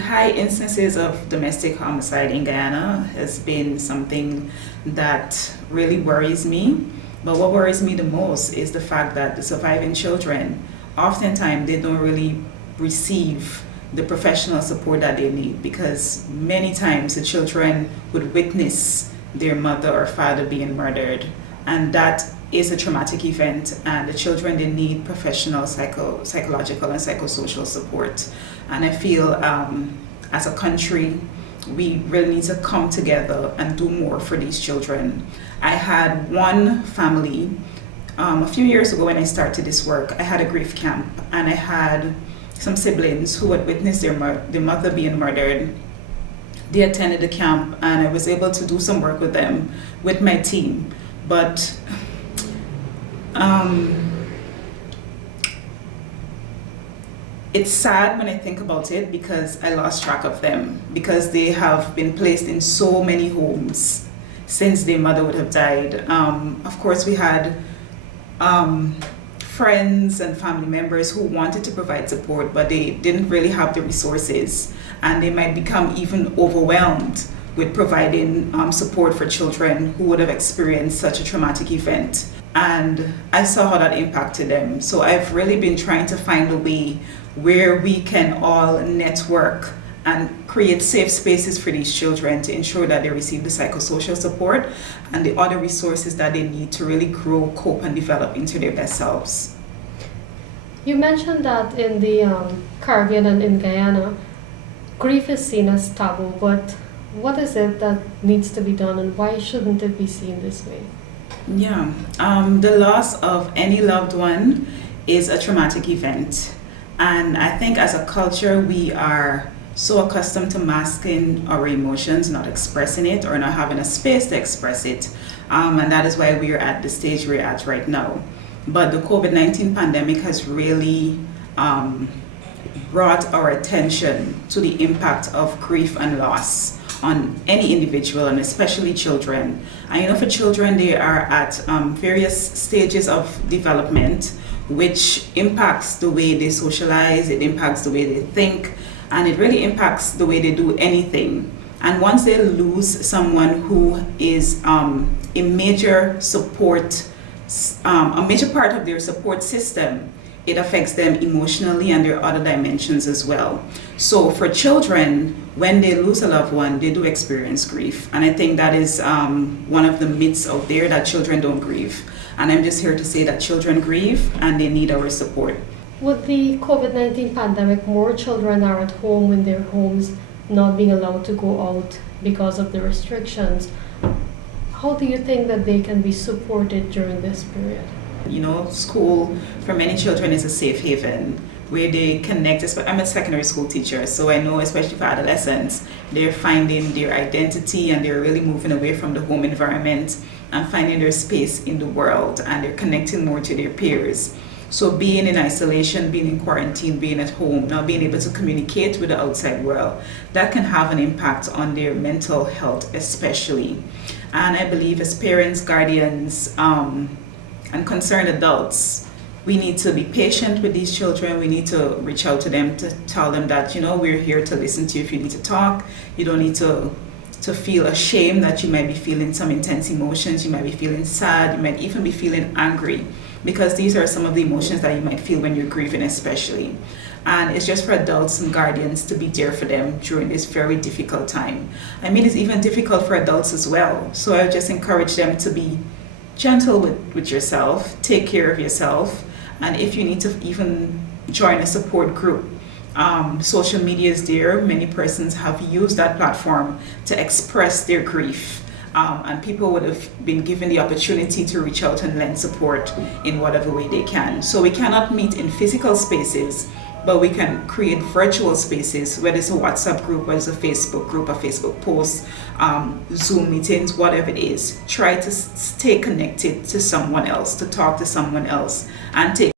High instances of domestic homicide in Guyana has been something that really worries me. But what worries me the most is the fact that the surviving children, oftentimes they don't really receive the professional support that they need, because many times the children would witness their mother or father being murdered, and that is a traumatic event, and the children, they need professional psychological and psychosocial support. And I feel as a country we really need to come together and do more for these children. I had one family a few years ago when I started this work. I had a grief camp, and I had some siblings who had witnessed their mother being murdered. They attended the camp, and I was able to do some work with them, with my team. But it's sad when I think about it, because I lost track of them, because they have been placed in so many homes since their mother would have died. Of course, we had friends and family members who wanted to provide support, but they didn't really have the resources, and they might become even overwhelmed with providing support for children who would have experienced such a traumatic event. And I saw how that impacted them. So I've really been trying to find a way where we can all network and create safe spaces for these children to ensure that they receive the psychosocial support and the other resources that they need to really grow, cope, and develop into their best selves. You mentioned that in the Caribbean and in Guyana, grief is seen as taboo, but what is it that needs to be done, and why shouldn't it be seen this way? Yeah, the loss of any loved one is a traumatic event. And I think as a culture, we are so accustomed to masking our emotions, not expressing it, or not having a space to express it. And that is why we are at the stage we're at right now. But the COVID-19 pandemic has really brought our attention to the impact of grief and loss on any individual, and especially children. And for children, they are at various stages of development, which impacts the way they socialize, it impacts the way they think, and it really impacts the way they do anything. And once they lose someone who is a major part of their support system, it affects them emotionally, and there are other dimensions as well. So for children, when they lose a loved one, they do experience grief. And I think that is one of the myths out there, that children don't grieve. And I'm just here to say that children grieve, and they need our support. With the COVID-19 pandemic, more children are at home in their homes, not being allowed to go out because of the restrictions. How do you think that they can be supported during this period? School for many children is a safe haven where they connect. I'm a secondary school teacher, so I know, especially for adolescents, they're finding their identity, and they're really moving away from the home environment and finding their space in the world, and they're connecting more to their peers. So being in isolation, being in quarantine, being at home, not being able to communicate with the outside world, that can have an impact on their mental health especially. And I believe as parents, guardians, and concerned adults, we need to be patient with these children. We need to reach out to them to tell them that, we're here to listen to you if you need to talk. You don't need to feel ashamed that you might be feeling some intense emotions. You might be feeling sad. You might even be feeling angry, because these are some of the emotions that you might feel when you're grieving especially. And it's just for adults and guardians to be there for them during this very difficult time. I mean, it's even difficult for adults as well. So I would just encourage them to be gentle with yourself, take care of yourself, and if you need to even join a support group, social media is there. Many persons have used that platform to express their grief, and people would have been given the opportunity to reach out and lend support in whatever way they can. So we cannot meet in physical spaces, but we can create virtual spaces, whether it's a WhatsApp group, whether it's a Facebook group, a Facebook post, Zoom meetings, whatever it is. Try to stay connected to someone else, to talk to someone else, and take